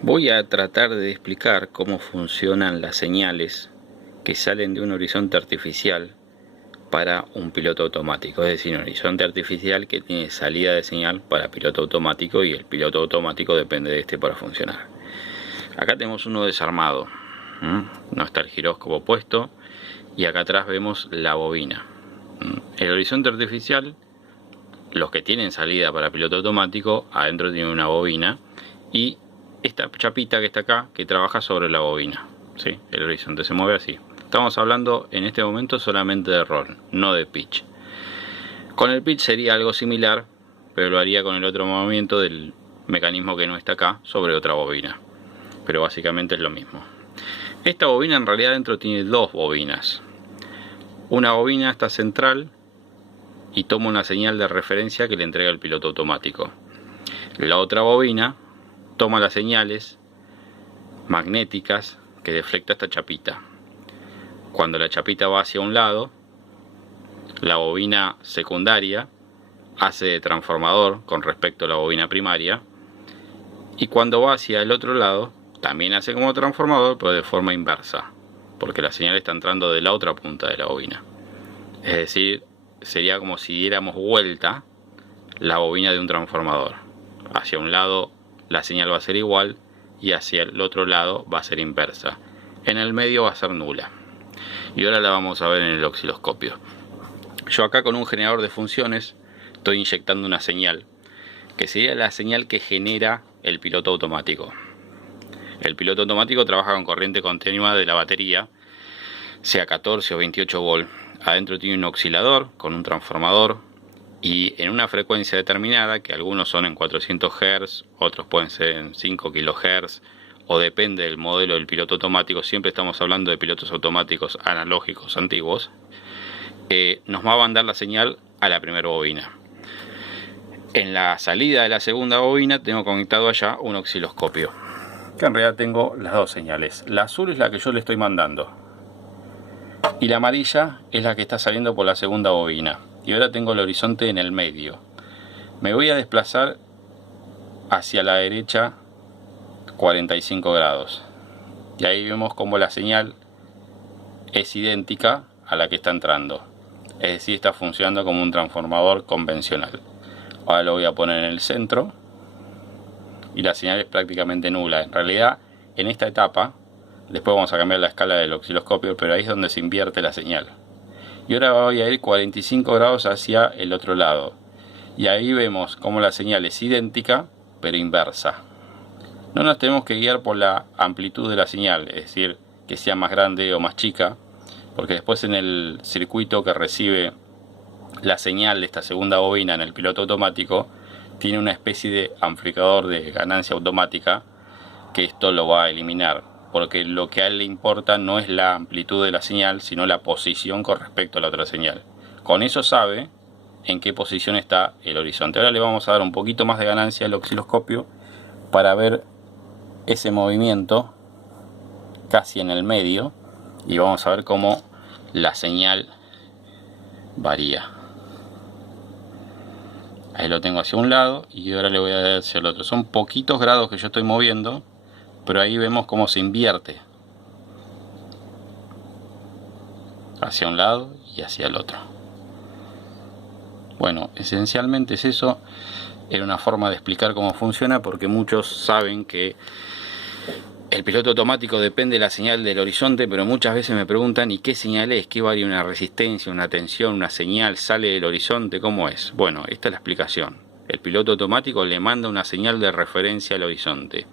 Voy a tratar de explicar cómo funcionan las señales que salen de un horizonte artificial para un piloto automático, es decir, un horizonte artificial que tiene salida de señal para piloto automático y el piloto automático depende de este para funcionar. Acá tenemos uno desarmado, no está el giróscopo puesto y acá atrás vemos la bobina. El horizonte artificial, los que tienen salida para piloto automático, adentro tiene una bobina y esta chapita que está acá que trabaja sobre la bobina, ¿sí? El horizonte se mueve así. Estamos hablando en este momento solamente de roll, no de pitch. Con el pitch sería algo similar, pero lo haría con el otro movimiento del mecanismo que no está acá sobre otra bobina. Pero básicamente es lo mismo. Esta bobina en realidad dentro tiene dos bobinas. Una bobina está central y toma una señal de referencia que le entrega el piloto automático. La otra bobina toma las señales magnéticas que deflecta esta chapita. Cuando la chapita va hacia un lado, la bobina secundaria hace de transformador con respecto a la bobina primaria, y cuando va hacia el otro lado también hace como transformador, pero de forma inversa, porque la señal está entrando de la otra punta de la bobina. Es decir, sería como si diéramos vuelta la bobina de un transformador. Hacia un lado la señal va a ser igual y hacia el otro lado va a ser inversa. En el medio va a ser nula. Y ahora la vamos a ver en el osciloscopio. Yo acá con un generador de funciones estoy inyectando una señal, que sería la señal que genera el piloto automático. El piloto automático trabaja con corriente continua de la batería, sea 14 o 28 volts. Adentro tiene un oscilador con un transformador y en una frecuencia determinada, que algunos son en 400 Hz, otros pueden ser en 5 kHz, o depende del modelo del piloto automático. Siempre estamos hablando de pilotos automáticos analógicos antiguos. Nos va a mandar la señal a la primera bobina. En la salida de la segunda bobina tengo conectado allá un osciloscopio, que en realidad tengo las dos señales. La azul es la que yo le estoy mandando y la amarilla es la que está saliendo por la segunda bobina. Y ahora tengo el horizonte en el medio. Me voy a desplazar hacia la derecha 45 grados. Y ahí vemos como la señal es idéntica a la que está entrando. Es decir, está funcionando como un transformador convencional. Ahora lo voy a poner en el centro y la señal es prácticamente nula. En realidad, en esta etapa, después vamos a cambiar la escala del osciloscopio, pero ahí es donde se invierte la señal. Y ahora voy a ir 45 grados hacia el otro lado. Y ahí vemos como la señal es idéntica, pero inversa. No nos tenemos que guiar por la amplitud de la señal, es decir, que sea más grande o más chica, porque después en el circuito que recibe la señal de esta segunda bobina en el piloto automático, tiene una especie de amplificador de ganancia automática, que esto lo va a eliminar, porque lo que a él le importa no es la amplitud de la señal, sino la posición con respecto a la otra señal. Con eso sabe en qué posición está el horizonte. Ahora le vamos a dar un poquito más de ganancia al osciloscopio para ver ese movimiento casi en el medio, y vamos a ver cómo la señal varía. Ahí lo tengo hacia un lado y ahora le voy a dar hacia el otro. Son poquitos grados que yo estoy moviendo, pero ahí vemos cómo se invierte hacia un lado y hacia el otro. Bueno, esencialmente es eso. Era una forma de explicar cómo funciona, porque muchos saben que el piloto automático depende de la señal del horizonte, pero muchas veces me preguntan: ¿y qué señal es? ¿Qué varía una resistencia, una tensión, una señal? ¿Sale del horizonte? ¿Cómo es? Bueno, esta es la explicación. El piloto automático le manda una señal de referencia al horizonte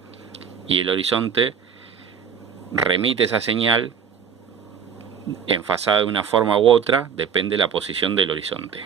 y el horizonte remite esa señal enfasada de una forma u otra, depende de la posición del horizonte.